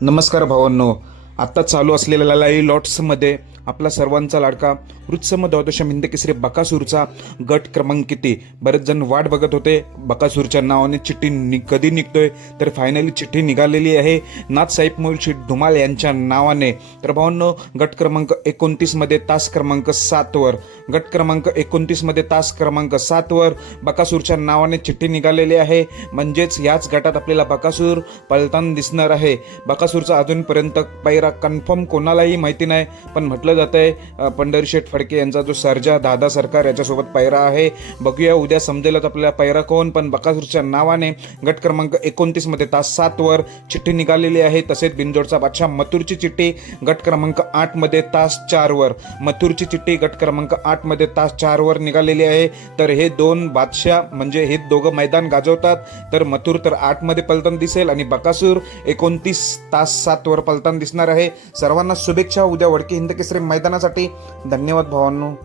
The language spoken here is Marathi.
नमस्कार भावांनो. आत्ता चालू असलेल्या लाई लॉट्समध्ये आपला सर्वांचा लाडका वृत्सम द्वादश हिंद बकासूरचा गट क्रमांक किती? बरेच जण वाट बघत होते. बकासूरच्या नावाने चिठ्ठी नि कधी निघतोय? तर फायनली चिठ्ठी निघालेली आहे. नाथसाहेब मुळशी धुमाल यांच्या नावाने. तर भावांनो गट क्रमांक एकोणतीसमध्ये तास क्रमांक सातवर गट क्रमांक एकोणतीसमध्ये तास क्रमांक सातवर बकासूरच्या नावाने चिठ्ठी निघालेली आहे. म्हणजेच याच गटात आपल्याला बकासूर पलतान दिसणार आहे. बकासूरचा अजूनपर्यंत पैरा कन्फर्म कोणालाही माहिती नाही. पण म्हटलं जात आहे पंढरीशेठ फडके यांचा जो सर्जा दादा सरकार याच्यासोबत पैरा आहे. बघूया उद्या समजेलच आपल्याला पैरा कोण पण बकासूरच्या नावाने गट क्रमांक एकोणतीसमध्ये तास सातवर चिठ्ठी निघालेली आहे. तसेच बिंजोडचा बादशाह मथुरची चिठ्ठी गट क्रमांक आठमध्ये तास चारवर मथुरची चिठ्ठी गट क्रमांक आठमध्ये तास चारवर निघालेली आहे. तर हे दोन बादशाह म्हणजे हे दोघं मैदान गाजवतात. तर मथुर तर आठमध्ये पलताना दिसेल आणि बकासूर एकोणतीस तास सातवर पलताना दिसणार आहे. सर्वांना शुभेच्छा. उद्या वडके हिंद केसरी मैदानासाठी. धन्यवाद. भावांनो